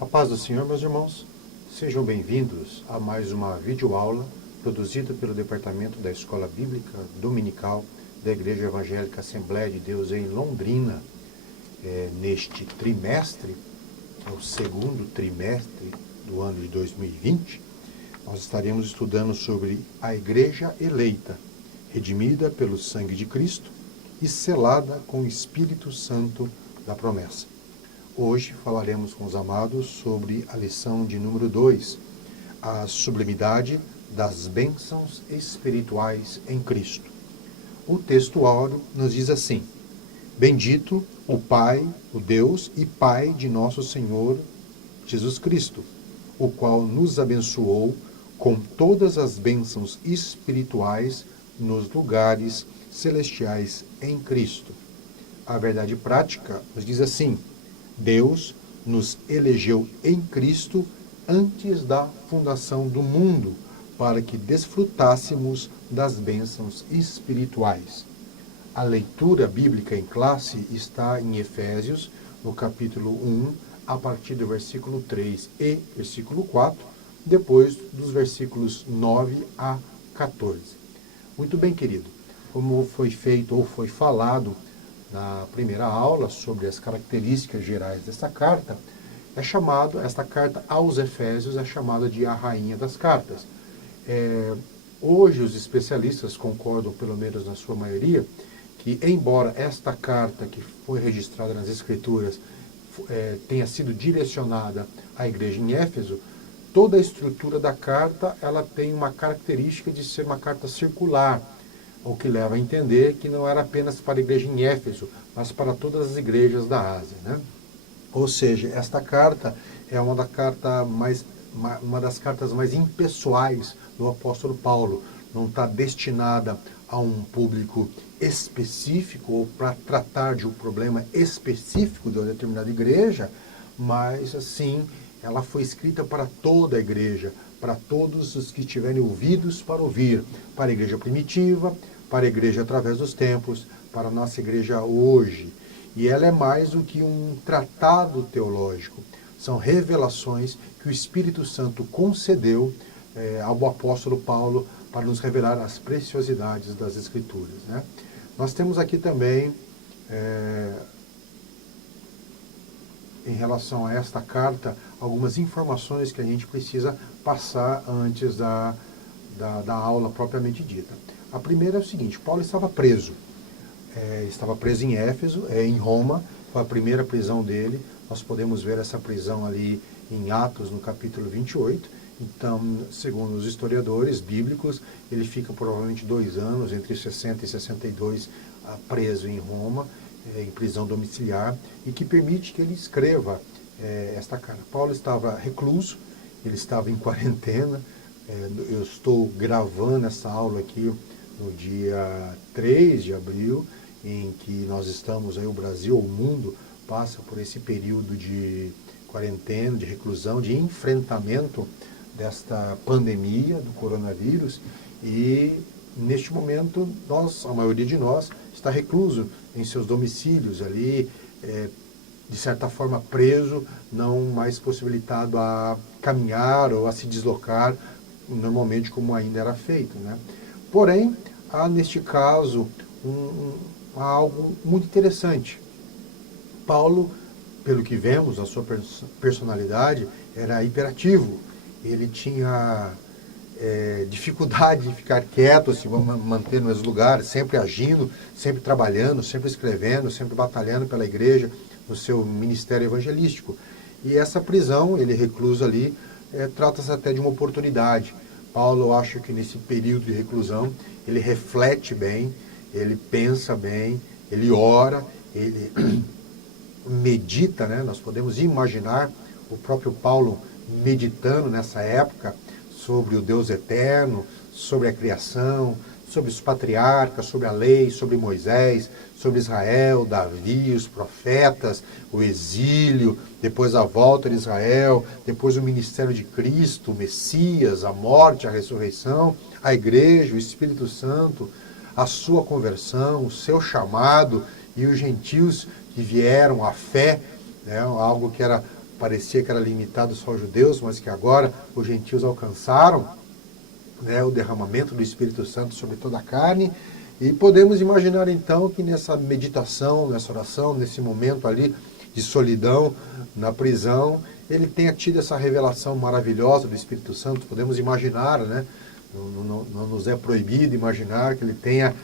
A paz do Senhor, meus irmãos, sejam bem-vindos a mais uma videoaula produzida pelo Departamento da Escola Bíblica Dominical da Igreja Evangélica Assembleia de Deus em Londrina. Neste trimestre, que é o segundo trimestre do ano de 2020, nós estaremos estudando sobre a Igreja eleita, redimida pelo sangue de Cristo e selada com o Espírito Santo da promessa. Hoje falaremos com os amados sobre a lição de número 2, a sublimidade das bênçãos espirituais em Cristo. O texto áureo nos diz assim: Bendito o Pai, o Deus e Pai de nosso Senhor Jesus Cristo, o qual nos abençoou com todas as bênçãos espirituais nos lugares celestiais em Cristo. A verdade prática nos diz assim: Deus nos elegeu em Cristo antes da fundação do mundo, para que desfrutássemos das bênçãos espirituais. A leitura bíblica em classe está em Efésios, no capítulo 1, a partir do versículo 3 e versículo 4, depois dos versículos 9 a 14. Muito bem, querido. Como foi feito ou foi falado na primeira aula sobre as características gerais dessa carta, esta carta aos Efésios é chamada de a rainha das cartas. Hoje os especialistas concordam, pelo menos na sua maioria, que embora esta carta que foi registrada nas Escrituras tenha sido direcionada à igreja em Éfeso, toda a estrutura da carta ela tem uma característica de ser uma carta circular, o que leva a entender que não era apenas para a igreja em Éfeso, mas para todas as igrejas da Ásia, né? Ou seja, esta carta é uma das cartas mais impessoais do apóstolo Paulo. Não está destinada a um público específico ou para tratar de um problema específico de uma determinada igreja, mas assim, ela foi escrita para toda a igreja, para todos os que tiverem ouvidos para ouvir, para a igreja primitiva, para a igreja através dos tempos, para a nossa igreja hoje. E ela é mais do que um tratado teológico. São revelações que o Espírito Santo concedeu ao apóstolo Paulo para nos revelar as preciosidades das Escrituras, né? Nós temos aqui também, em relação a esta carta, algumas informações que a gente precisa passar antes da aula propriamente dita. A primeira é o seguinte: Paulo estava preso. Estava preso em Éfeso, em Roma, foi a primeira prisão dele. Nós podemos ver essa prisão ali em Atos, no capítulo 28. Então, segundo os historiadores bíblicos, ele fica provavelmente 2 anos, entre 60 e 62, preso em Roma, em prisão domiciliar, e que permite que ele escreva esta carta. Paulo estava recluso, ele estava em quarentena. Eu estou gravando essa aula aqui no dia 3 de abril, em que nós estamos, aí o Brasil, o mundo, passa por esse período de quarentena, de reclusão, de enfrentamento desta pandemia do coronavírus, e neste momento a maioria de nós está recluso em seus domicílios ali, de certa forma preso, não mais possibilitado a caminhar ou a se deslocar normalmente como ainda era feito, né? Porém, há neste caso algo muito interessante. Paulo, pelo que vemos, a sua personalidade era hiperativo. Ele tinha dificuldade de ficar quieto, se manter no mesmo lugar, sempre agindo, sempre trabalhando, sempre escrevendo, sempre batalhando pela igreja, no seu ministério evangelístico. E essa prisão, ele recluso ali, trata-se até de uma oportunidade. Paulo, eu acho que nesse período de reclusão, ele reflete bem, ele pensa bem, ele ora, ele medita, né? Nós podemos imaginar o próprio Paulo meditando nessa época sobre o Deus eterno, sobre a criação, sobre os patriarcas, sobre a lei, sobre Moisés, sobre Israel, Davi, os profetas, o exílio, depois a volta de Israel, depois o ministério de Cristo, o Messias, a morte, a ressurreição, a igreja, o Espírito Santo, a sua conversão, o seu chamado e os gentios que vieram à fé, né, algo que era parecia que era limitado só aos judeus, mas que agora os gentios alcançaram, né, o derramamento do Espírito Santo sobre toda a carne. E podemos imaginar então que nessa meditação, nessa oração, nesse momento ali de solidão na prisão, ele tenha tido essa revelação maravilhosa do Espírito Santo. Podemos imaginar, né? Não nos é proibido imaginar que ele tenha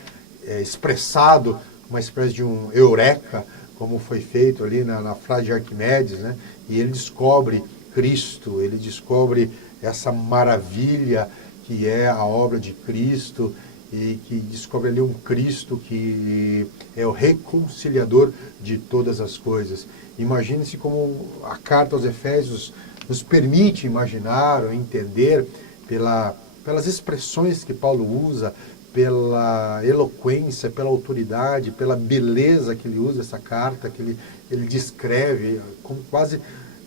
expressado uma espécie de um eureka, como foi feito ali na frase de Arquimedes, né? E ele descobre Cristo, ele descobre essa maravilha que é a obra de Cristo, e que descobre ali um Cristo que é o reconciliador de todas as coisas. Imagine-se como a carta aos Efésios nos permite imaginar ou entender pelas expressões que Paulo usa, pela eloquência, pela autoridade, pela beleza que ele usa essa carta, que ele descreve como quase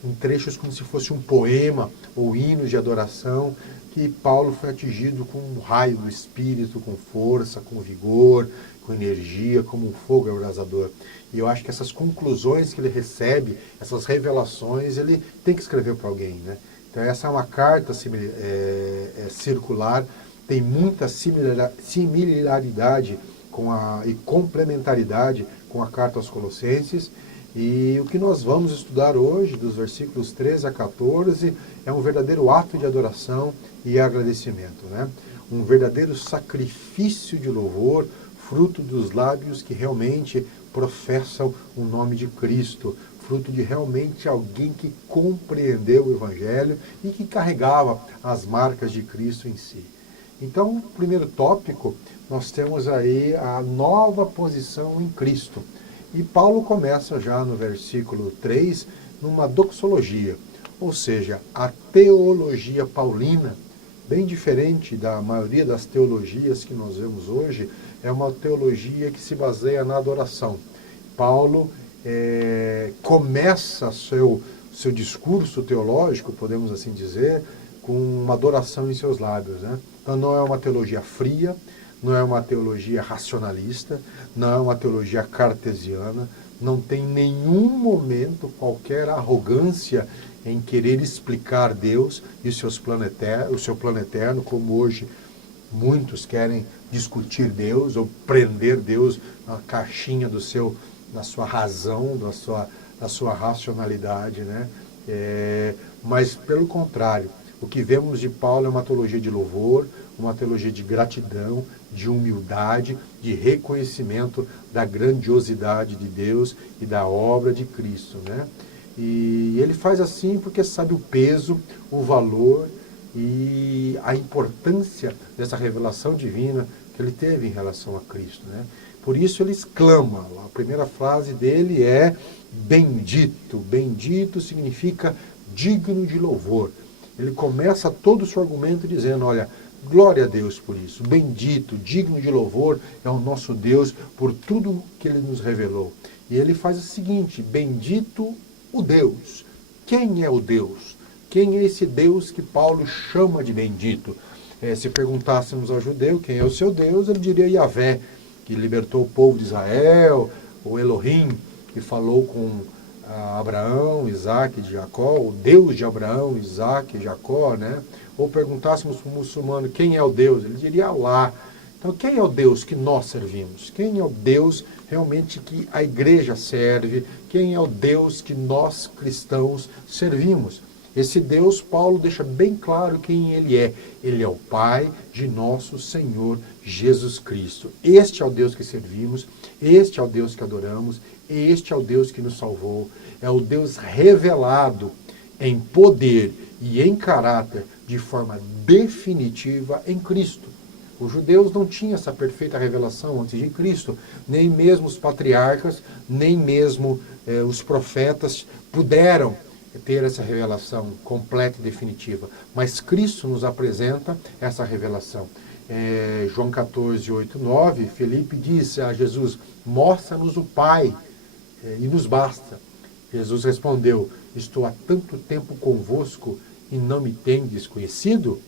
em trechos como se fosse um poema ou hinos de adoração, que Paulo foi atingido com um raio do Espírito, com força, com vigor, com energia, como um fogo abrasador. E eu acho que essas conclusões que ele recebe, essas revelações, ele tem que escrever para alguém, né? Então essa é uma carta circular, tem muita similaridade e complementaridade com a carta aos Colossenses. E o que nós vamos estudar hoje, dos versículos 13 a 14, é um verdadeiro ato de adoração e agradecimento, né? Um verdadeiro sacrifício de louvor, fruto dos lábios que realmente professam o nome de Cristo, fruto de realmente alguém que compreendeu o Evangelho e que carregava as marcas de Cristo em si. Então, no primeiro tópico, nós temos aí a nova posição em Cristo. E Paulo começa já no versículo 3, numa doxologia, ou seja, a teologia paulina, bem diferente da maioria das teologias que nós vemos hoje, é uma teologia que se baseia na adoração. Paulo começa seu discurso teológico, podemos assim dizer, com uma adoração em seus lábios, né? Então não é uma teologia fria, não é uma teologia racionalista, não é uma teologia cartesiana, não tem nenhum momento qualquer arrogância em querer explicar Deus e o seu plano eterno, como hoje muitos querem discutir Deus ou prender Deus na caixinha da sua razão, da sua racionalidade, né? Mas pelo contrário, o que vemos de Paulo é uma teologia de louvor, uma teologia de gratidão, de humildade, de reconhecimento da grandiosidade de Deus e da obra de Cristo, né? E ele faz assim porque sabe o peso, o valor e a importância dessa revelação divina que ele teve em relação a Cristo, né? Por isso ele exclama, a primeira frase dele é bendito. Bendito significa digno de louvor. Ele começa todo o seu argumento dizendo, olha, glória a Deus por isso, bendito, digno de louvor é o nosso Deus por tudo que ele nos revelou. E ele faz o seguinte, bendito o Deus. Quem é o Deus? Quem é esse Deus que Paulo chama de bendito? Se perguntássemos ao judeu quem é o seu Deus, ele diria Yahvé, que libertou o povo de Israel, o Elohim, que falou com Abraão, Isaac e Jacó, o Deus de Abraão, Isaac e Jacó, né? Ou perguntássemos para o muçulmano quem é o Deus, ele diria Allah. Então, quem é o Deus que nós servimos? Quem é o Deus realmente que a igreja serve? Quem é o Deus que nós cristãos servimos? Esse Deus, Paulo deixa bem claro quem ele é. Ele é o Pai de nosso Senhor Jesus Cristo. Este é o Deus que servimos, este é o Deus que adoramos, este é o Deus que nos salvou. É o Deus revelado em poder e em caráter de forma definitiva em Cristo. Os judeus não tinham essa perfeita revelação antes de Cristo, nem mesmo os patriarcas, nem mesmo os profetas puderam ter essa revelação completa e definitiva. Mas Cristo nos apresenta essa revelação. João 14, 8, 9, Felipe disse a Jesus, mostra-nos o Pai e nos basta. Jesus respondeu, estou há tanto tempo convosco e não me tendes conhecido?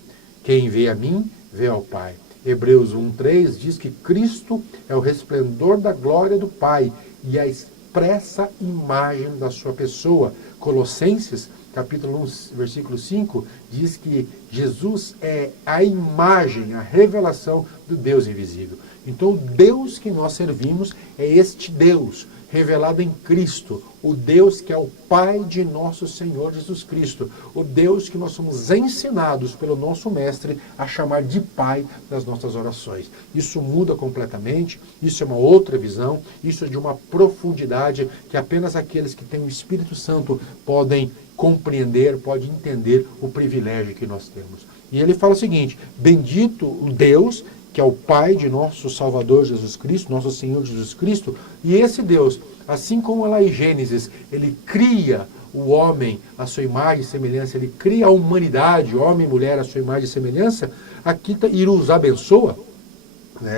Quem vê a mim, vê ao Pai. Hebreus 1:3 diz que Cristo é o resplendor da glória do Pai e a expressa imagem da sua pessoa. Colossenses, capítulo 1, versículo 5, diz que Jesus é a imagem, a revelação do Deus invisível. Então, o Deus que nós servimos é este Deus, revelado em Cristo, o Deus que é o Pai de nosso Senhor Jesus Cristo, o Deus que nós somos ensinados pelo nosso Mestre a chamar de Pai nas nossas orações. Isso muda completamente, isso é uma outra visão, isso é de uma profundidade que apenas aqueles que têm o Espírito Santo podem compreender, podem entender o privilégio que nós temos. E ele fala o seguinte: bendito o Deus, que é o Pai de nosso Salvador Jesus Cristo, nosso Senhor Jesus Cristo, e esse Deus, assim como lá em Gênesis, ele cria o homem à sua imagem e semelhança, ele cria a humanidade, homem e mulher à sua imagem e semelhança, aqui ele os abençoa.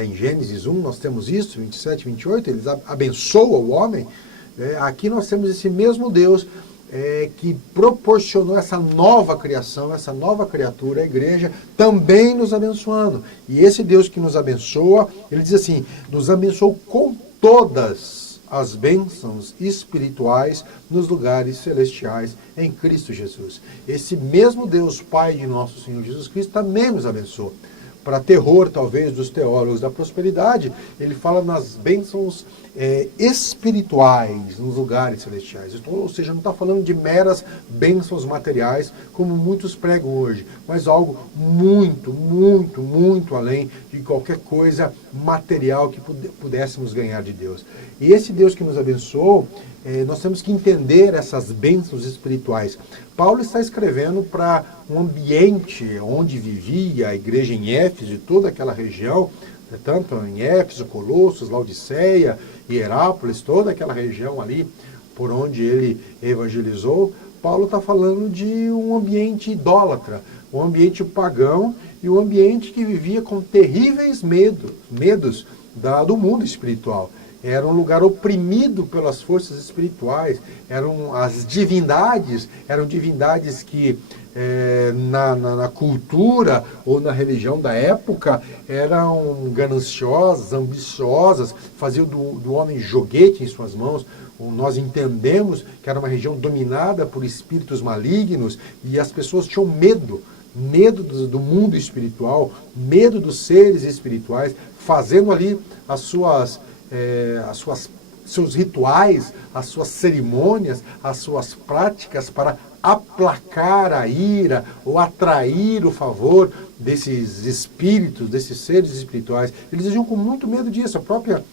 Em Gênesis 1 nós temos isso, 27, 28, ele abençoa o homem. Aqui nós temos esse mesmo Deus que proporcionou essa nova criação, essa nova criatura, a igreja, também nos abençoando. E esse Deus que nos abençoa, ele diz assim, nos abençoou com todas as bênçãos espirituais nos lugares celestiais em Cristo Jesus. Esse mesmo Deus, Pai de nosso Senhor Jesus Cristo, também nos abençoa. Para terror, talvez, dos teólogos da prosperidade, ele fala nas bênçãos espirituais nos lugares celestiais. Então, ou seja, não está falando de meras bênçãos materiais, como muitos pregam hoje, mas algo muito, muito, muito além de qualquer coisa material que pudéssemos ganhar de Deus. E esse Deus que nos abençoou, nós temos que entender essas bênçãos espirituais. Paulo está escrevendo para um ambiente onde vivia a igreja em Éfeso e toda aquela região, tanto em Éfeso, Colossos, Laodiceia, Hierápolis, toda aquela região ali por onde ele evangelizou. Paulo está falando de um ambiente idólatra, um ambiente pagão e um ambiente que vivia com terríveis medos do mundo espiritual. Era um lugar oprimido pelas forças espirituais, eram divindades que na cultura ou na religião da época eram gananciosas, ambiciosas, faziam do homem joguete em suas mãos. Nós entendemos que era uma região dominada por espíritos malignos e as pessoas tinham medo do mundo espiritual, medo dos seres espirituais, fazendo ali seus rituais, as suas cerimônias, as suas práticas para aplacar a ira ou atrair o favor desses espíritos, desses seres espirituais. Eles agiam com muito medo disso. A própria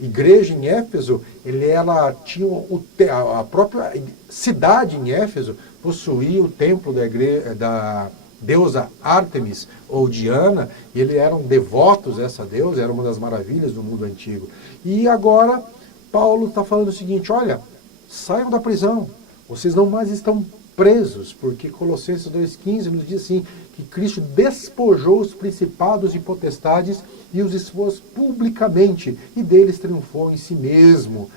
igreja em Éfeso, ela tinha a própria cidade em Éfeso possuía o templo da deusa Ártemis ou Diana, e eles eram devotos a essa deusa, era uma das maravilhas do mundo antigo. E agora Paulo está falando o seguinte: olha, saiam da prisão, vocês não mais estão presos, porque Colossenses 2,15 nos diz assim, que Cristo despojou os principados e potestades e os expôs publicamente, e deles triunfou em si mesmo.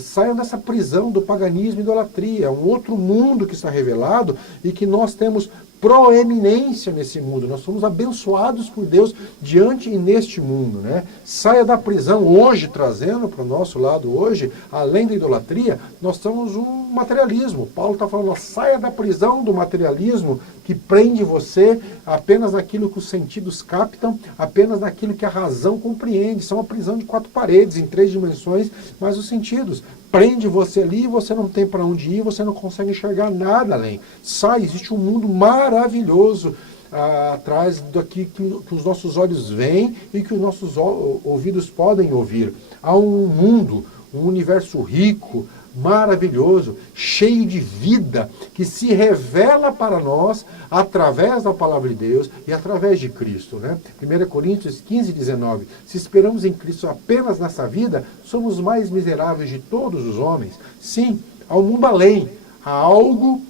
Saiam dessa prisão do paganismo e idolatria, um outro mundo que está revelado e que nós temos proeminência nesse mundo, nós somos abençoados por Deus diante e neste mundo, né? Saia da prisão hoje, trazendo para o nosso lado hoje, além da idolatria, nós temos um materialismo. Paulo está falando, saia da prisão do materialismo que prende você apenas naquilo que os sentidos captam, apenas naquilo que a razão compreende. Isso é uma prisão de 4 paredes, em 3 dimensões, mas os sentidos. Prende você ali, você não tem para onde ir, você não consegue enxergar nada além. Sai, existe um mundo maravilhoso atrás daqui que os nossos olhos veem e que os nossos ouvidos podem ouvir. Há um mundo, um universo rico, maravilhoso, cheio de vida, que se revela para nós através da palavra de Deus e através de Cristo, né? 1 Coríntios 15, 19. Se esperamos em Cristo apenas nessa vida, somos mais miseráveis de todos os homens. Sim, há um mundo além, há algo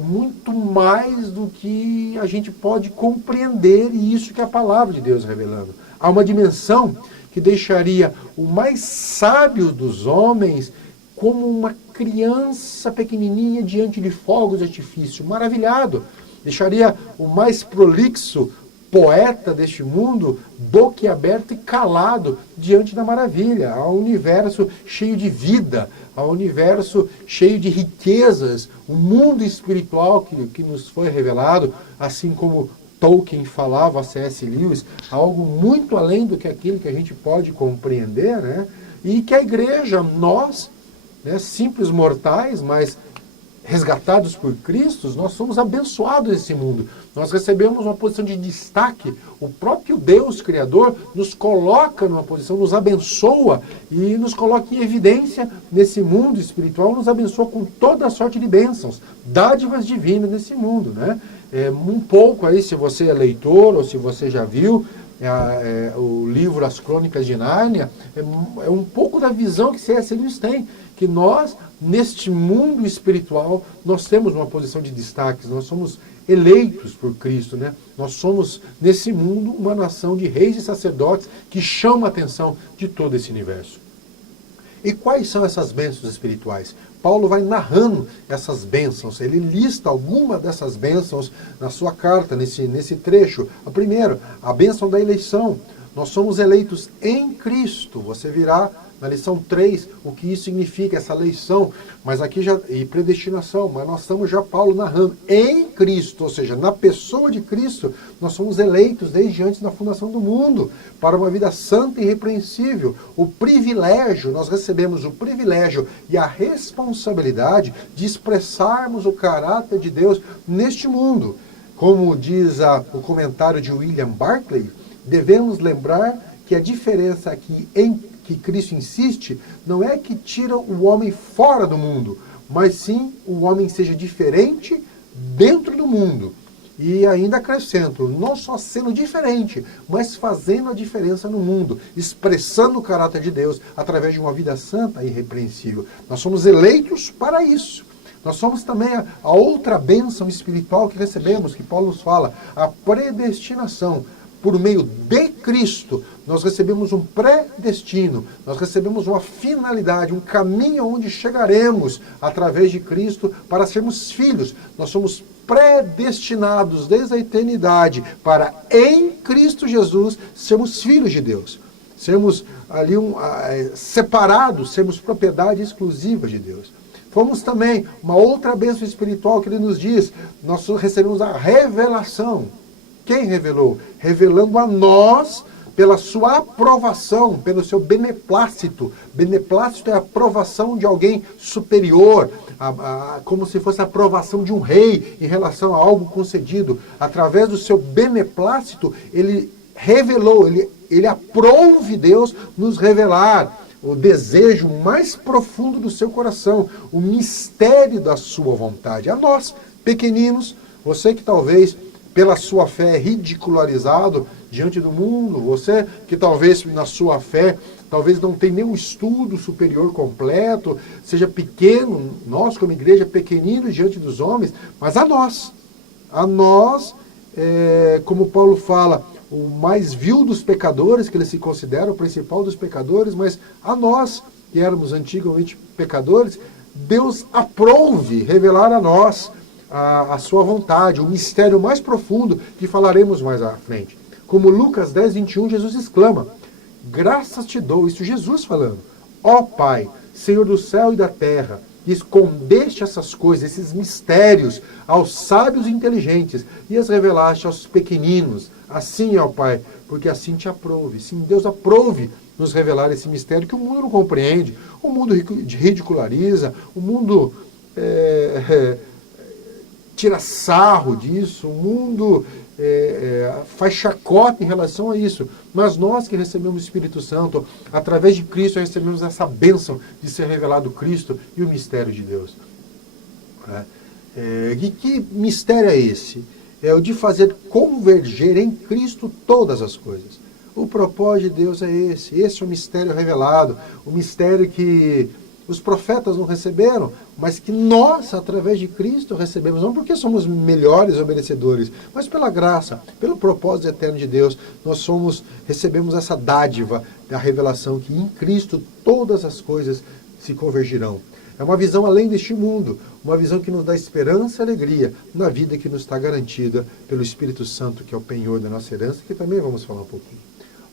muito mais do que a gente pode compreender, e isso que é a palavra de Deus revelando. Há uma dimensão que deixaria o mais sábio dos homens como uma criança pequenininha diante de fogos de artifício, maravilhado. Deixaria o mais prolixo poeta deste mundo, boquiaberto e calado diante da maravilha. Há um universo cheio de vida, há um universo cheio de riquezas, um mundo espiritual que nos foi revelado, assim como Tolkien falava, C.S. Lewis, algo muito além do que aquilo que a gente pode compreender, né? E que a igreja, nós, né, simples mortais, mas resgatados por Cristo, nós somos abençoados nesse mundo. Nós recebemos uma posição de destaque. O próprio Deus Criador nos coloca numa posição, nos abençoa e nos coloca em evidência nesse mundo espiritual, nos abençoa com toda a sorte de bênçãos, dádivas divinas nesse mundo, né? Um pouco aí, se você é leitor ou se você já viu o livro As Crônicas de Nárnia, é um pouco da visão que C.S. Lewis tem, que nós, neste mundo espiritual, nós temos uma posição de destaque, nós somos eleitos por Cristo, né? Nós somos, nesse mundo, uma nação de reis e sacerdotes que chama a atenção de todo esse universo. E quais são essas bênçãos espirituais? Paulo vai narrando essas bênçãos, ele lista alguma dessas bênçãos na sua carta, nesse trecho. A primeira, a bênção da eleição. Nós somos eleitos em Cristo. Você virá na lição 3 o que isso significa, essa eleição, mas aqui já, e predestinação, mas nós estamos já, Paulo, narrando em Cristo, ou seja, na pessoa de Cristo, nós somos eleitos desde antes da fundação do mundo, para uma vida santa e irrepreensível. O privilégio, nós recebemos o privilégio e a responsabilidade de expressarmos o caráter de Deus neste mundo. Como diz o comentário de William Barclay, devemos lembrar que a diferença aqui que Cristo insiste, não é que tira o homem fora do mundo, mas sim o homem seja diferente dentro do mundo. E ainda acrescento, não só sendo diferente, mas fazendo a diferença no mundo, expressando o caráter de Deus através de uma vida santa e irrepreensível. Nós somos eleitos para isso. Nós somos também a outra bênção espiritual que recebemos, que Paulo nos fala, a predestinação. Por meio de Cristo, nós recebemos um predestino, nós recebemos uma finalidade, um caminho onde chegaremos através de Cristo para sermos filhos. Nós somos predestinados desde a eternidade para, em Cristo Jesus, sermos filhos de Deus. Sermos ali separados, sermos propriedade exclusiva de Deus. Fomos também, uma outra bênção espiritual que ele nos diz, nós recebemos a revelação. Quem revelou? Revelando a nós, pela sua aprovação, pelo seu beneplácito. Beneplácito é a aprovação de alguém superior, como se fosse a aprovação de um rei em relação a algo concedido. Através do seu beneplácito, ele revelou, ele aprove Deus nos revelar o desejo mais profundo do seu coração, o mistério da sua vontade. A nós, pequeninos, você que talvez pela sua fé é ridicularizado diante do mundo, você que talvez na sua fé, talvez não tenha nenhum estudo superior completo, seja pequeno, nós como igreja pequeninos diante dos homens, mas a nós, como Paulo fala, o mais vil dos pecadores, que ele se considera o principal dos pecadores, mas a nós, que éramos antigamente pecadores, Deus aprove revelar a nós a sua vontade, o mistério mais profundo, que falaremos mais à frente. Como Lucas 10, 21, Jesus exclama, graças te dou, isso Jesus falando, ó Pai, Senhor do céu e da terra, que escondeste essas coisas, esses mistérios, aos sábios e inteligentes, e as revelaste aos pequeninos. Assim, ó Pai, porque assim te aprove. Sim, Deus aprove nos revelar esse mistério que o mundo não compreende, o mundo ridiculariza, o mundo tira sarro disso, o mundo faz chacota em relação a isso. Mas nós que recebemos o Espírito Santo, através de Cristo, recebemos essa bênção de ser revelado Cristo e o mistério de Deus. E que mistério é esse? É o de fazer converger em Cristo todas as coisas. O propósito de Deus é esse. Esse é o mistério revelado, o mistério que os profetas não receberam, mas que nós, através de Cristo, recebemos, não porque somos melhores ou merecedores, mas pela graça, pelo propósito eterno de Deus, nós recebemos essa dádiva da revelação que em Cristo todas as coisas se convergirão. É uma visão além deste mundo, uma visão que nos dá esperança e alegria na vida que nos está garantida pelo Espírito Santo, que é o penhor da nossa herança, que também vamos falar um pouquinho.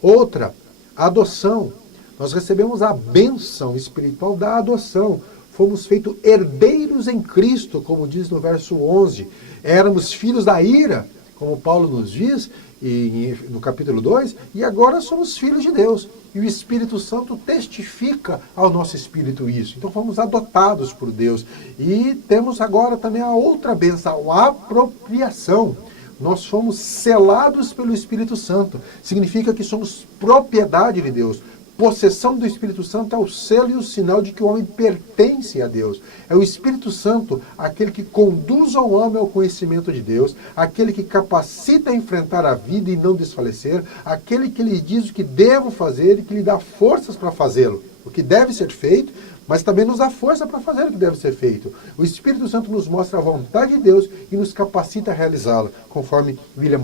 Outra, a adoção. Nós recebemos a bênção espiritual da adoção. Fomos feitos herdeiros em Cristo, como diz no verso 11. Éramos filhos da ira, como Paulo nos diz no capítulo 2, e agora somos filhos de Deus. E o Espírito Santo testifica ao nosso espírito isso. Então fomos adotados por Deus. E temos agora também a outra bênção, a apropriação. Nós fomos selados pelo Espírito Santo. Significa que somos propriedade de Deus. Possessão do Espírito Santo é o selo e o sinal de que o homem pertence a Deus. É o Espírito Santo aquele que conduz o homem ao conhecimento de Deus, aquele que capacita a enfrentar a vida e não desfalecer, aquele que lhe diz o que devo fazer e que lhe dá forças para fazê-lo, o que deve ser feito, mas também nos dá força para fazer o que deve ser feito. O Espírito Santo nos mostra a vontade de Deus e nos capacita a realizá-la, conforme William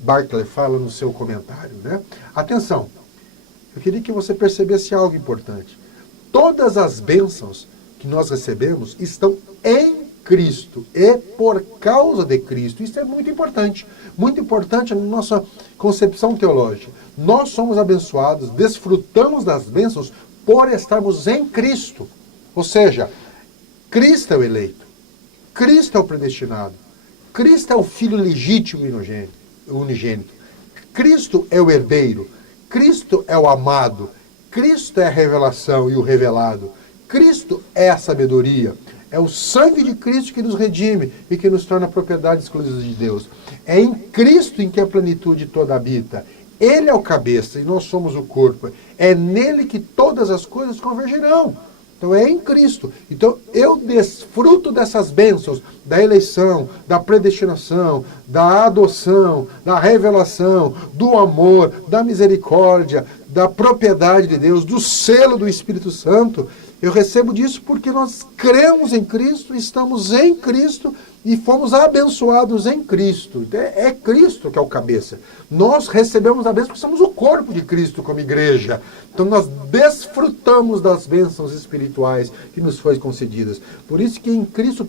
Barclay fala no seu comentário, né? Atenção! Eu queria que você percebesse algo importante. Todas as bênçãos que nós recebemos estão em Cristo e por causa de Cristo. Isso é muito importante na nossa concepção teológica. Nós somos abençoados, desfrutamos das bênçãos por estarmos em Cristo. Ou seja, Cristo é o eleito, Cristo é o predestinado, Cristo é o filho legítimo e unigênito, Cristo é o herdeiro, Cristo é o amado, Cristo é a revelação e o revelado, Cristo é a sabedoria, é o sangue de Cristo que nos redime e que nos torna propriedade exclusiva de Deus. É em Cristo em que a plenitude toda habita. Ele é o cabeça e nós somos o corpo. É nele que todas as coisas convergerão. Então é em Cristo. Então eu desfruto dessas bênçãos, da eleição, da predestinação, da adoção, da revelação, do amor, da misericórdia, da propriedade de Deus, do selo do Espírito Santo. Eu recebo disso porque nós cremos em Cristo, estamos em Cristo e fomos abençoados em Cristo. É Cristo que é o cabeça. Nós recebemos a bênção porque somos o corpo de Cristo como igreja. Então nós desfrutamos das bênçãos espirituais que nos foram concedidas. Por isso que em Cristo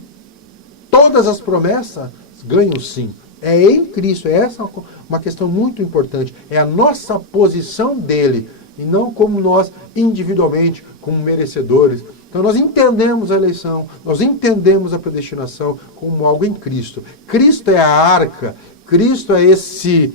todas as promessas ganham sim. É em Cristo, essa é uma questão muito importante. É a nossa posição dele, e não como nós individualmente, como merecedores. Então nós entendemos a eleição, nós entendemos a predestinação como algo em Cristo. Cristo é a arca, Cristo é esse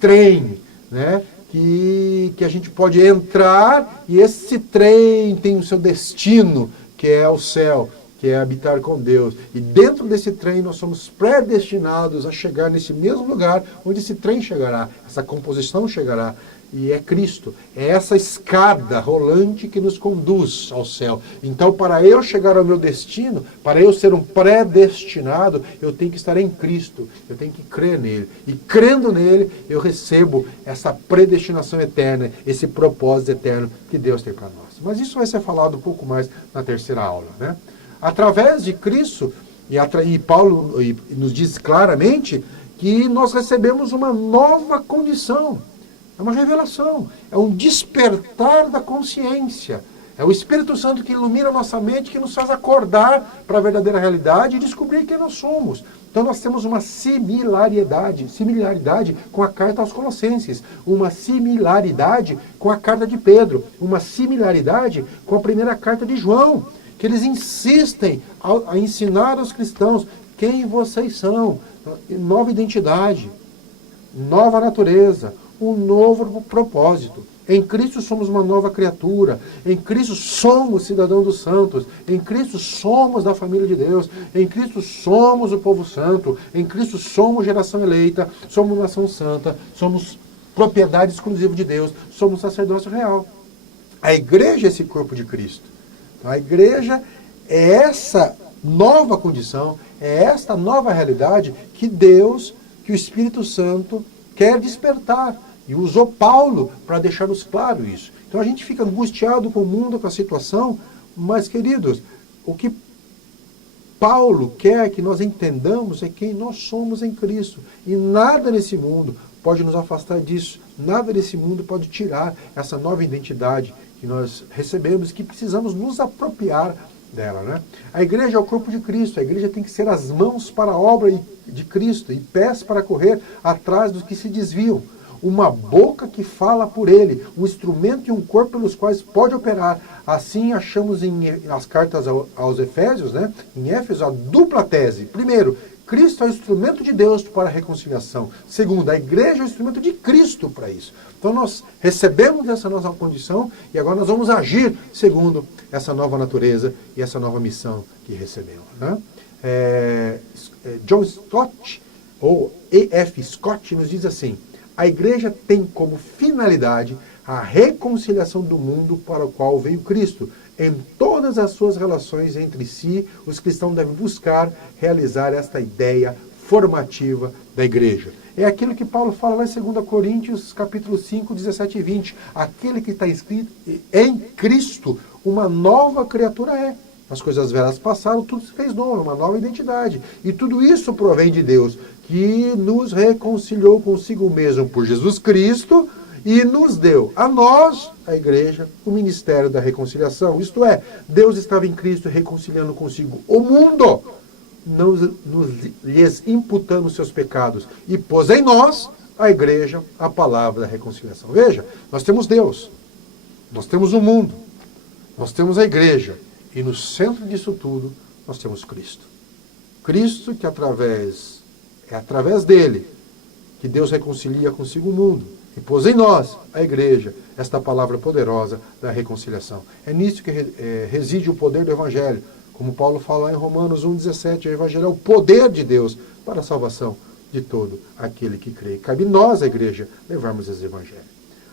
trem, né, que a gente pode entrar, e esse trem tem o seu destino, que é o céu, que é habitar com Deus. E dentro desse trem nós somos predestinados a chegar nesse mesmo lugar onde esse trem chegará, essa composição chegará. E é Cristo, é essa escada rolante que nos conduz ao céu. Então, para eu chegar ao meu destino, para eu ser um predestinado, eu tenho que estar em Cristo, eu tenho que crer nele. E crendo nele, eu recebo essa predestinação eterna, esse propósito eterno que Deus tem para nós. Mas isso vai ser falado um pouco mais na terceira aula, né? Através de Cristo, e Paulo nos diz claramente que nós recebemos uma nova condição. É uma revelação, é um despertar da consciência. É o Espírito Santo que ilumina a nossa mente, que nos faz acordar para a verdadeira realidade e descobrir quem nós somos. Então nós temos uma similaridade com a carta aos Colossenses, uma similaridade com a carta de Pedro, uma similaridade com a primeira carta de João, que eles insistem a ensinar aos cristãos quem vocês são, nova identidade, nova natureza, um novo propósito. Em Cristo somos uma nova criatura. Em Cristo somos cidadãos dos santos. Em Cristo somos da família de Deus. Em Cristo somos o povo santo. Em Cristo somos geração eleita. Somos nação santa. Somos propriedade exclusiva de Deus. Somos sacerdócio real. A igreja é esse corpo de Cristo. Então, a igreja é essa nova condição, é esta nova realidade que Deus, que o Espírito Santo quer despertar. E usou Paulo para deixar-nos claro isso. Então a gente fica angustiado com o mundo, com a situação, mas, queridos, o que Paulo quer que nós entendamos é quem nós somos em Cristo. E nada nesse mundo pode nos afastar disso. Nada nesse mundo pode tirar essa nova identidade que nós recebemos, que precisamos nos apropriar dela, né? A igreja é o corpo de Cristo, a igreja tem que ser as mãos para a obra de Cristo e pés para correr atrás dos que se desviam. Uma boca que fala por ele, um instrumento e um corpo pelos quais pode operar. Assim achamos nas cartas aos Efésios, né? Em Éfeso, a dupla tese. Primeiro, Cristo é o instrumento de Deus para a reconciliação. Segundo, a igreja é o instrumento de Cristo para isso. Então nós recebemos essa nossa condição e agora nós vamos agir segundo essa nova natureza e essa nova missão que recebemos, né? John Stott, ou E.F. Scott, nos diz assim: a igreja tem como finalidade a reconciliação do mundo para o qual veio Cristo. Em todas as suas relações entre si, os cristãos devem buscar realizar esta ideia formativa da igreja. É aquilo que Paulo fala lá em 2 Coríntios, capítulo 5, 17 e 20. Aquele que está escrito em Cristo, uma nova criatura é. As coisas velhas passaram, tudo se fez novo, uma nova identidade. E tudo isso provém de Deus, que nos reconciliou consigo mesmo por Jesus Cristo e nos deu a nós, a igreja, o ministério da reconciliação. Isto é, Deus estava em Cristo reconciliando consigo o mundo, não lhes imputando seus pecados, e pôs em nós, a igreja, a palavra da reconciliação. Veja, nós temos Deus, nós temos o mundo, nós temos a igreja, e no centro disso tudo, nós temos Cristo. Cristo que é através dele que Deus reconcilia consigo o mundo. E pôs em nós, a igreja, esta palavra poderosa da reconciliação. É nisso que reside o poder do Evangelho. Como Paulo fala em Romanos 1,17, o Evangelho é o poder de Deus para a salvação de todo aquele que crê. Cabe nós, a igreja, levarmos esse Evangelho.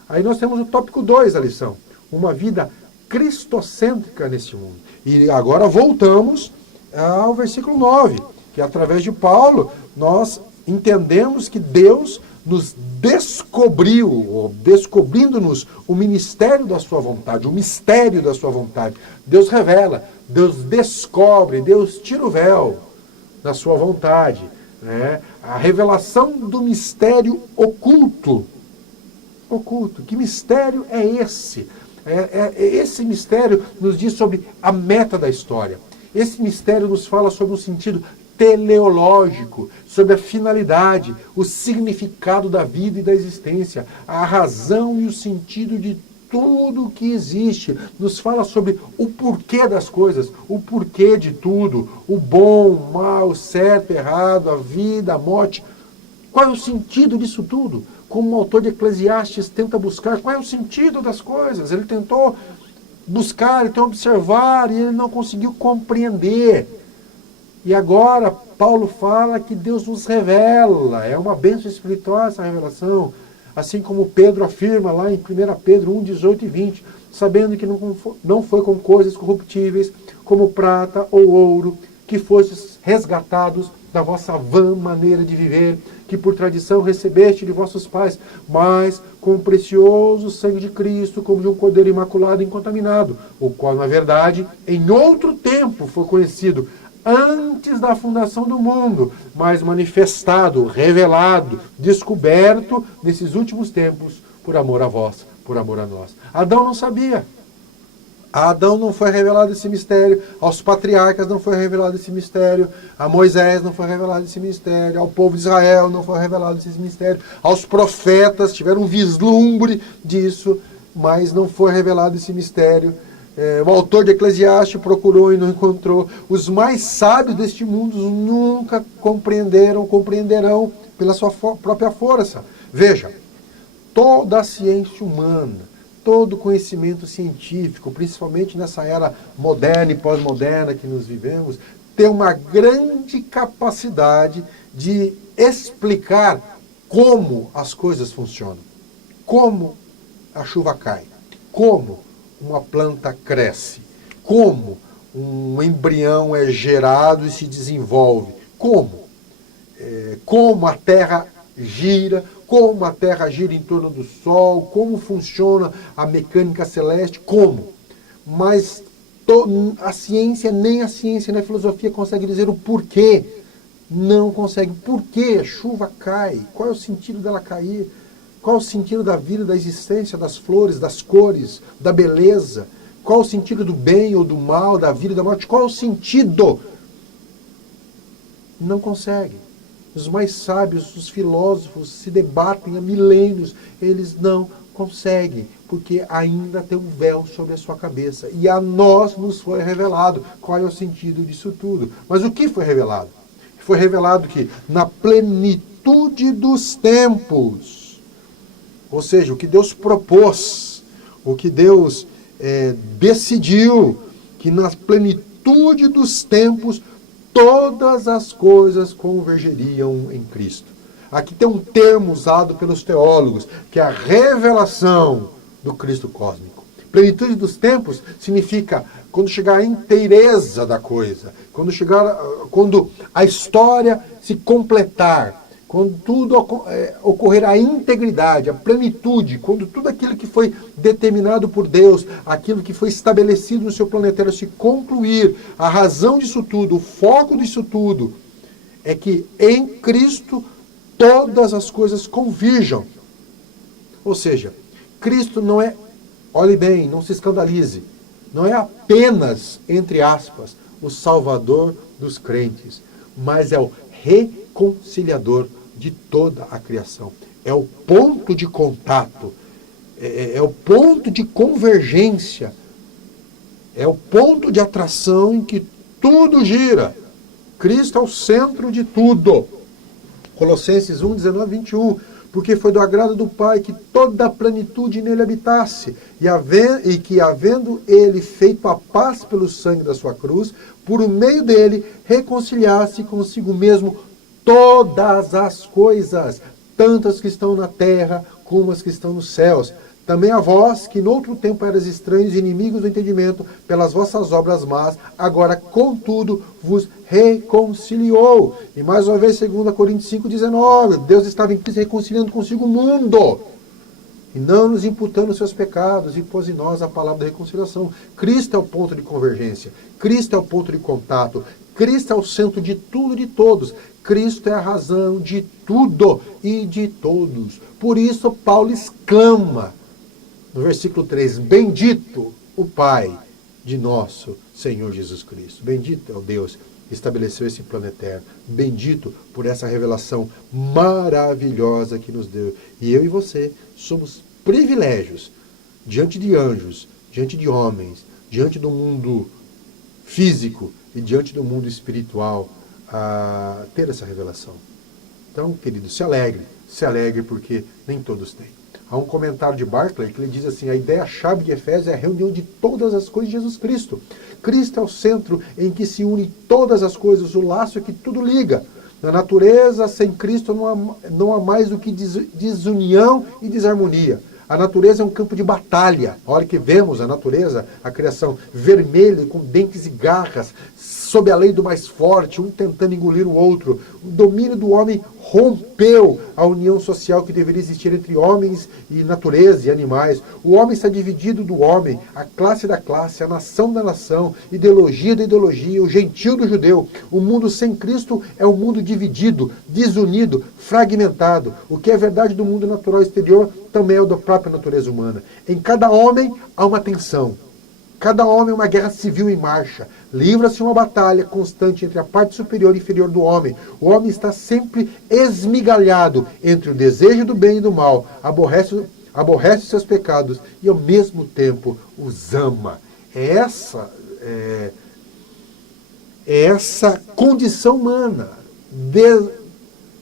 Aí nós temos o tópico 2 da lição. Uma vida cristocêntrica neste mundo. E agora voltamos ao versículo 9, que através de Paulo nós entendemos que Deus nos descobriu, descobrindo-nos o ministério da sua vontade, o mistério da sua vontade. Deus revela, Deus descobre, Deus tira o véu da sua vontade, né? A revelação do mistério oculto. Oculto. Que mistério é esse? Esse mistério nos diz sobre a meta da história. Esse mistério nos fala sobre um sentido teleológico, sobre a finalidade, o significado da vida e da existência, a razão e o sentido de tudo que existe. Nos fala sobre o porquê das coisas, o porquê de tudo, o bom, o mal, o certo, o errado, a vida, a morte. Qual é o sentido disso tudo? Como o autor de Eclesiastes tenta buscar, qual é o sentido das coisas? Ele tentou buscar, ele tentou observar e ele não conseguiu compreender. E agora Paulo fala que Deus nos revela, é uma bênção espiritual essa revelação, assim como Pedro afirma lá em 1 Pedro 1, 18 e 20, sabendo que não foi com coisas corruptíveis, como prata ou ouro, que fostes resgatados da vossa vã maneira de viver, que por tradição recebeste de vossos pais, mas com o precioso sangue de Cristo, como de um cordeiro imaculado e incontaminado, o qual, na verdade, em outro tempo foi conhecido, antes da fundação do mundo, mas manifestado, revelado, descoberto nesses últimos tempos, por amor a vós, por amor a nós. Adão não sabia. A Adão não foi revelado esse mistério, aos patriarcas não foi revelado esse mistério, a Moisés não foi revelado esse mistério, ao povo de Israel não foi revelado esse mistério, aos profetas tiveram um vislumbre disso, mas não foi revelado esse mistério. O autor de Eclesiastes procurou e não encontrou. Os mais sábios deste mundo nunca compreenderão pela sua própria força. Veja, toda a ciência humana, todo o conhecimento científico, principalmente nessa era moderna e pós-moderna que nos vivemos, tem uma grande capacidade de explicar como as coisas funcionam, como a chuva cai, como uma planta cresce, como um embrião é gerado e se desenvolve, como a Terra gira, como a Terra gira em torno do Sol, como funciona a mecânica celeste, Mas a ciência, nem a filosofia consegue dizer o porquê. Não consegue. Por que a chuva cai? Qual é o sentido dela cair? Qual o sentido da vida, da existência, das flores, das cores, da beleza? Qual o sentido do bem ou do mal, da vida e da morte? Qual o sentido? Não consegue. Os mais sábios, os filósofos se debatem há milênios, eles não conseguem, porque ainda tem um véu sobre a sua cabeça. E a nós nos foi revelado qual é o sentido disso tudo. Mas o que foi revelado? Foi revelado que na plenitude dos tempos, ou seja, o que Deus propôs, o que Deus decidiu, que na plenitude dos tempos todas as coisas convergeriam em Cristo. Aqui tem um termo usado pelos teólogos, que é a revelação do Cristo cósmico. Plenitude dos tempos significa quando chegar a inteireza da coisa, quando a história se completar, quando tudo ocorrer a integridade, a plenitude, quando tudo aquilo que foi determinado por Deus, aquilo que foi estabelecido no seu planetário se concluir, a razão disso tudo, o foco disso tudo, é que em Cristo todas as coisas convirjam. Ou seja, Cristo não é, olhe bem, não se escandalize, não é apenas, entre aspas, o Salvador dos crentes, mas é o reconciliador de toda a criação. É o ponto de contato, é o ponto de convergência, é o ponto de atração em que tudo gira. Cristo é o centro de tudo. Colossenses 1, 19, 21. Porque foi do agrado do Pai que toda a plenitude nele habitasse, e que, havendo ele feito a paz pelo sangue da sua cruz, por meio dele reconciliasse consigo mesmo todas as coisas, tanto as que estão na terra como as que estão nos céus. Também a vós, que noutro tempo eras estranhos e inimigos do entendimento, pelas vossas obras más, agora, contudo, vos reconciliou. E mais uma vez, 2 Coríntios 5,19, Deus estava em Cristo reconciliando consigo o mundo, e não nos imputando os seus pecados, e pôs em nós a palavra da reconciliação. Cristo é o ponto de convergência, Cristo é o ponto de contato, Cristo é o centro de tudo e de todos. Cristo é a razão de tudo e de todos. Por isso, Paulo exclama, no versículo 3, bendito o Pai de nosso Senhor Jesus Cristo. Bendito é o Deus que estabeleceu esse plano eterno. Bendito por essa revelação maravilhosa que nos deu. E eu e você somos privilégios diante de anjos, diante de homens, diante do mundo físico e diante do mundo espiritual, a ter essa revelação. Então, querido, se alegre porque nem todos têm. Há um comentário de Barclay que ele diz assim, a ideia-chave de Efésios é a reunião de todas as coisas de Jesus Cristo. Cristo é o centro em que se une todas as coisas, o laço que tudo liga. Na natureza, sem Cristo, não há mais do que desunião e desarmonia. A natureza é um campo de batalha. A hora que vemos a natureza, a criação vermelha, com dentes e garras, sob a lei do mais forte, um tentando engolir o outro. O domínio do homem rompeu a união social que deveria existir entre homens e natureza e animais. O homem está dividido do homem, a classe da classe, a nação da nação, ideologia da ideologia, o gentio do judeu. O mundo sem Cristo é um mundo dividido, desunido, fragmentado. O que é verdade do mundo natural exterior também é o da própria natureza humana. Em cada homem há uma tensão. Cada homem é uma guerra civil em marcha. Livra-se uma batalha constante entre a parte superior e inferior do homem. O homem está sempre esmigalhado entre o desejo do bem e do mal. Aborrece seus pecados e, ao mesmo tempo, os ama. É essa condição humana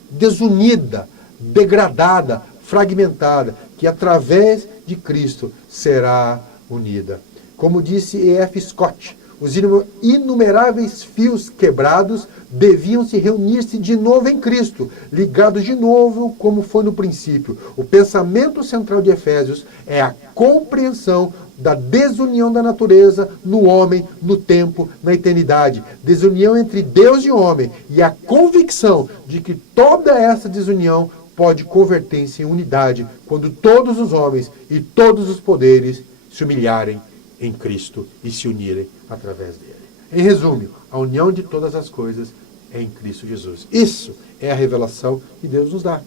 desunida, degradada, fragmentada, que através de Cristo será unida. Como disse E.F. Scott, os inumeráveis fios quebrados deviam se reunir-se de novo em Cristo, ligados de novo como foi no princípio. O pensamento central de Efésios é a compreensão da desunião da natureza no homem, no tempo, na eternidade. Desunião entre Deus e homem e a convicção de que toda essa desunião pode converter-se em unidade quando todos os homens e todos os poderes se humilharem em Cristo e se unirem através dele. Em resumo, a união de todas as coisas é em Cristo Jesus. Isso é a revelação que Deus nos dá.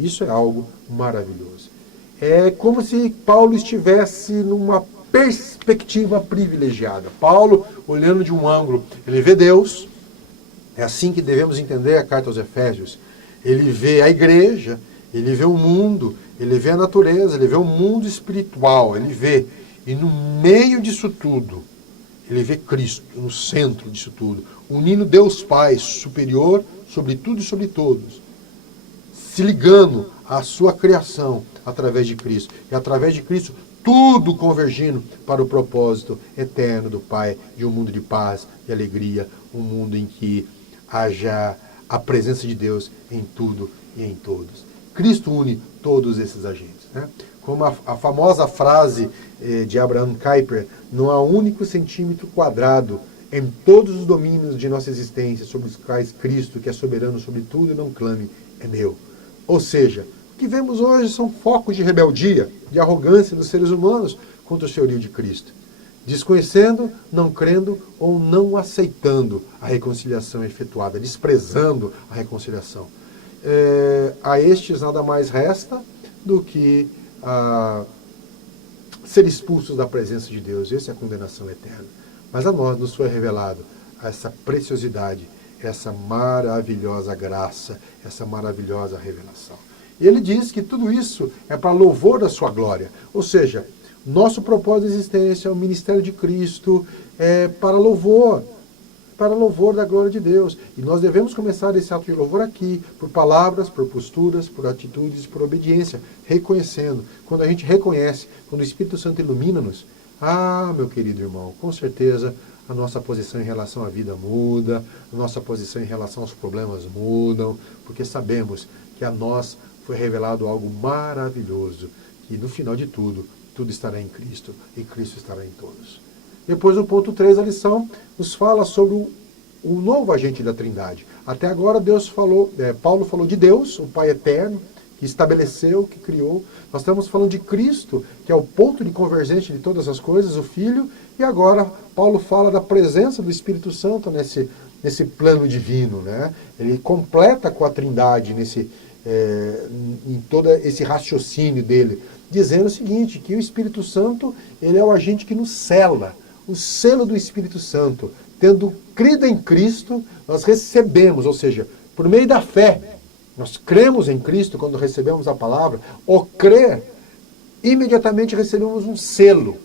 Isso é algo maravilhoso. É como se Paulo estivesse numa perspectiva privilegiada. Paulo, olhando de um ângulo, ele vê Deus, é assim que devemos entender a carta aos Efésios. Ele vê a igreja, ele vê o mundo, ele vê a natureza, ele vê o mundo espiritual, ele vê. E no meio disso tudo, ele vê Cristo, no centro disso tudo, unindo Deus Pai, superior sobre tudo e sobre todos, se ligando à sua criação através de Cristo. E através de Cristo, tudo convergindo para o propósito eterno do Pai, de um mundo de paz e alegria, um mundo em que haja a presença de Deus em tudo e em todos. Cristo une todos esses agentes, né? Como a famosa frase de Abraham Kuyper, não há um único centímetro quadrado em todos os domínios de nossa existência sobre os quais Cristo, que é soberano sobre tudo, não clame, é meu. Ou seja, o que vemos hoje são focos de rebeldia, de arrogância dos seres humanos contra o senhorio de Cristo. Desconhecendo, não crendo ou não aceitando a reconciliação efetuada, desprezando a reconciliação. A estes nada mais resta do que ser expulsos da presença de Deus. Essa é a condenação eterna. Mas a nós nos foi revelado essa preciosidade, essa maravilhosa graça, essa maravilhosa revelação. E ele diz que tudo isso é para louvor da sua glória. Ou seja, nosso propósito de existência, o ministério de Cristo, é para louvor da glória de Deus. E nós devemos começar esse ato de louvor aqui, por palavras, por posturas, por atitudes, por obediência, reconhecendo. Quando a gente reconhece, quando o Espírito Santo ilumina-nos, meu querido irmão, com certeza a nossa posição em relação à vida muda, a nossa posição em relação aos problemas mudam, porque sabemos que a nós foi revelado algo maravilhoso, que no final de tudo, tudo estará em Cristo e Cristo estará em todos. Depois, no ponto 3 da lição, nos fala sobre o novo agente da Trindade. Até agora, Paulo falou de Deus, o Pai eterno, que estabeleceu, que criou. Nós estamos falando de Cristo, que é o ponto de convergência de todas as coisas, o Filho. E agora, Paulo fala da presença do Espírito Santo nesse plano divino, né? Ele completa com a Trindade em todo esse raciocínio dele, dizendo o seguinte, que o Espírito Santo ele é o agente que nos sela. O selo do Espírito Santo, tendo crido em Cristo, nós recebemos, ou seja, por meio da fé, nós cremos em Cristo quando recebemos a palavra, ao crer, imediatamente recebemos um selo,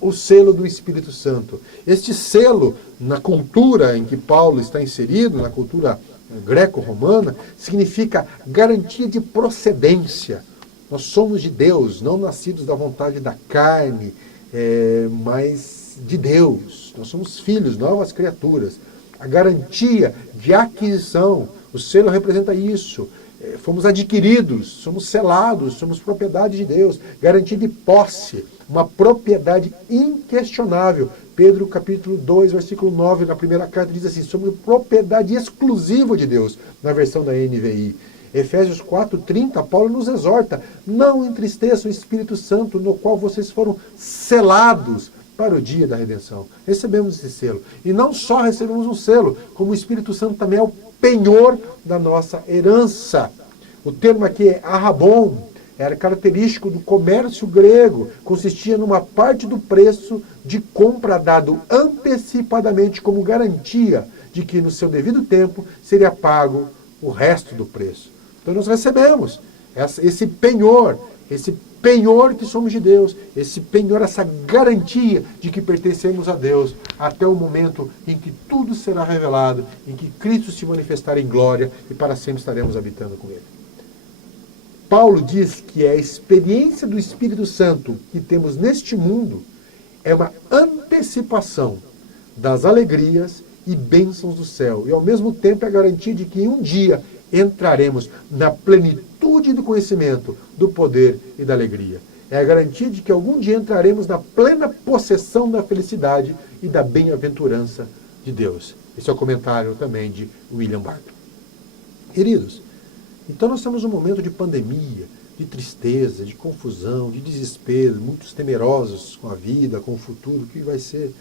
o selo do Espírito Santo. Este selo, na cultura em que Paulo está inserido, na cultura greco-romana, significa garantia de procedência. Nós somos de Deus, não nascidos da vontade da carne, mas de Deus. Nós somos filhos, novas criaturas. A garantia de aquisição, o selo representa isso. Fomos adquiridos, somos selados, somos propriedade de Deus. Garantia de posse, uma propriedade inquestionável. Pedro capítulo 2, versículo 9, na primeira carta, diz assim, somos propriedade exclusiva de Deus, na versão da NVI. Efésios 4:30, Paulo nos exorta, não entristeçam o Espírito Santo, no qual vocês foram selados para o dia da redenção. Recebemos esse selo. E não só recebemos um selo, como o Espírito Santo também é o penhor da nossa herança. O termo aqui é arrabon, era característico do comércio grego, consistia numa parte do preço de compra dado antecipadamente como garantia de que no seu devido tempo seria pago o resto do preço. Então nós recebemos esse penhor que somos de Deus, esse penhor, essa garantia de que pertencemos a Deus até o momento em que tudo será revelado, em que Cristo se manifestar em glória e para sempre estaremos habitando com Ele. Paulo diz que a experiência do Espírito Santo que temos neste mundo é uma antecipação das alegrias e bênçãos do céu. E ao mesmo tempo é a garantia de que um dia entraremos na plenitude do conhecimento, do poder e da alegria. É a garantia de que algum dia entraremos na plena possessão da felicidade e da bem-aventurança de Deus. Esse é o comentário também de William Barclay. Queridos, então nós estamos num momento de pandemia, de tristeza, de confusão, de desespero, muitos temerosos com a vida, com o futuro, o que vai ser.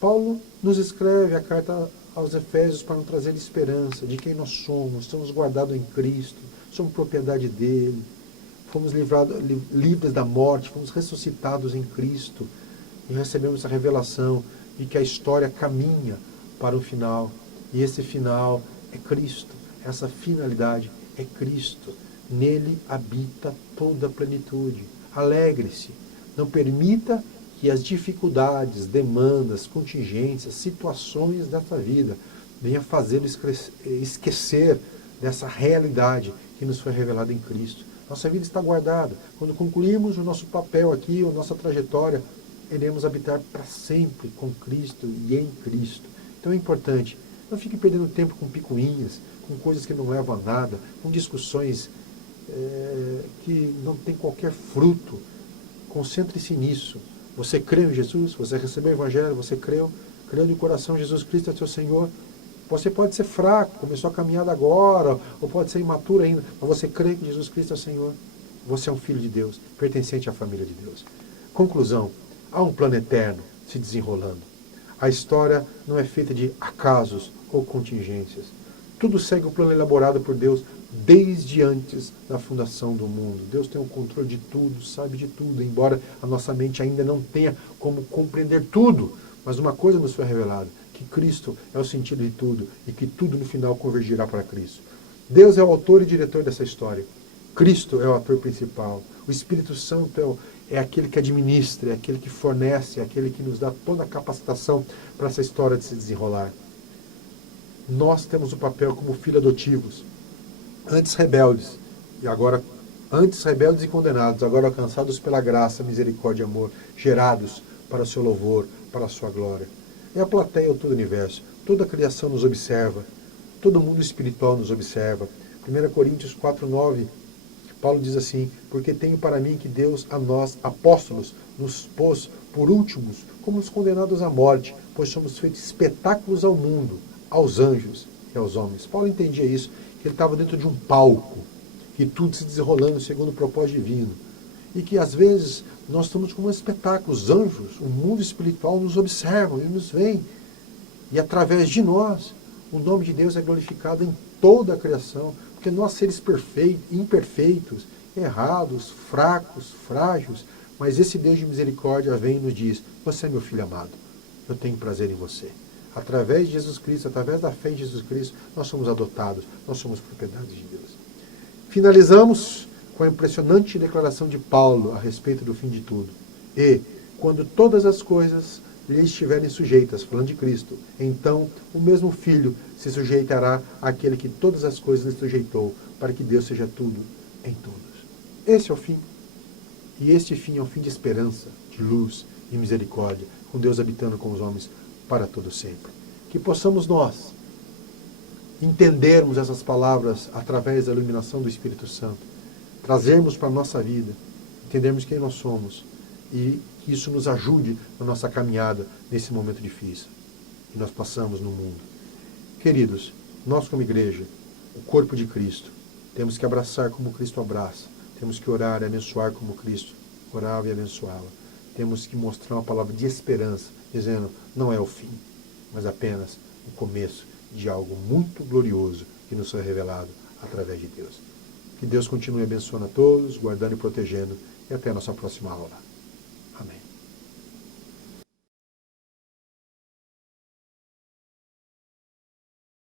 Paulo nos escreve a carta aos Efésios para nos trazer esperança de quem nós somos, estamos guardados em Cristo, somos propriedade dele. fomos livres da morte, fomos ressuscitados em Cristo e recebemos a revelação de que a história caminha para o final. E esse final é Cristo, essa finalidade é Cristo. Nele habita toda a plenitude. Alegre-se, não permita que as dificuldades, demandas, contingências, situações dessa vida venham fazê-lo esquecer dessa realidade que nos foi revelada em Cristo. Nossa vida está guardada. Quando concluirmos o nosso papel aqui, a nossa trajetória, iremos habitar para sempre com Cristo e em Cristo. Então é importante, não fique perdendo tempo com picuinhas, com coisas que não levam a nada, com discussões que não tem qualquer fruto. Concentre-se nisso. Você creu em Jesus? Você recebeu o Evangelho? Você creu de coração, Jesus Cristo é seu Senhor? Você pode ser fraco, começou a caminhada agora, ou pode ser imaturo ainda, mas você crê que Jesus Cristo é o Senhor. Você é um filho de Deus, pertencente à família de Deus. Conclusão, há um plano eterno se desenrolando. A história não é feita de acasos ou contingências. Tudo segue o plano elaborado por Deus desde antes da fundação do mundo. Deus tem o controle de tudo, sabe de tudo, embora a nossa mente ainda não tenha como compreender tudo. Mas uma coisa nos foi revelada, que Cristo é o sentido de tudo e que tudo no final convergirá para Cristo. Deus é o autor e diretor dessa história. Cristo é o ator principal. O Espírito Santo é aquele que administra, é aquele que fornece, é aquele que nos dá toda a capacitação para essa história de se desenrolar. Nós temos o papel como filhos adotivos, antes rebeldes e condenados, agora alcançados pela graça, misericórdia e amor, gerados para o seu louvor, para a sua glória. É a plateia ou todo o universo. Toda a criação nos observa. Todo mundo espiritual nos observa. 1 Coríntios 4:9, Paulo diz assim: porque tenho para mim que Deus a nós, apóstolos, nos pôs por últimos, como os condenados à morte, pois somos feitos espetáculos ao mundo, aos anjos e aos homens. Paulo entendia isso, que ele estava dentro de um palco, que tudo se desenrolando segundo o propósito divino. E que às vezes nós estamos como um espetáculo, os anjos, o mundo espiritual nos observam e nos veem. E através de nós, o nome de Deus é glorificado em toda a criação, porque nós seres imperfeitos, errados, fracos, frágeis, mas esse Deus de misericórdia vem e nos diz: você é meu filho amado, eu tenho prazer em você. Através de Jesus Cristo, através da fé em Jesus Cristo, nós somos adotados, nós somos propriedades de Deus. Finalizamos com a impressionante declaração de Paulo a respeito do fim de tudo. E, quando todas as coisas lhe estiverem sujeitas, falando de Cristo, então o mesmo Filho se sujeitará àquele que todas as coisas lhe sujeitou, para que Deus seja tudo em todos. Esse é o fim. E este fim é um fim de esperança, de luz e misericórdia, com Deus habitando com os homens para todo sempre. Que possamos nós entendermos essas palavras através da iluminação do Espírito Santo, trazermos para a nossa vida, entendermos quem nós somos e que isso nos ajude na nossa caminhada nesse momento difícil que nós passamos no mundo. Queridos, nós como igreja, o corpo de Cristo, temos que abraçar como Cristo abraça, temos que orar e abençoar como Cristo orava e abençoava. Temos que mostrar uma palavra de esperança, dizendo: não é o fim, mas apenas o começo de algo muito glorioso que nos foi revelado através de Deus. Que Deus continue abençoando a todos, guardando e protegendo, e até a nossa próxima aula. Amém.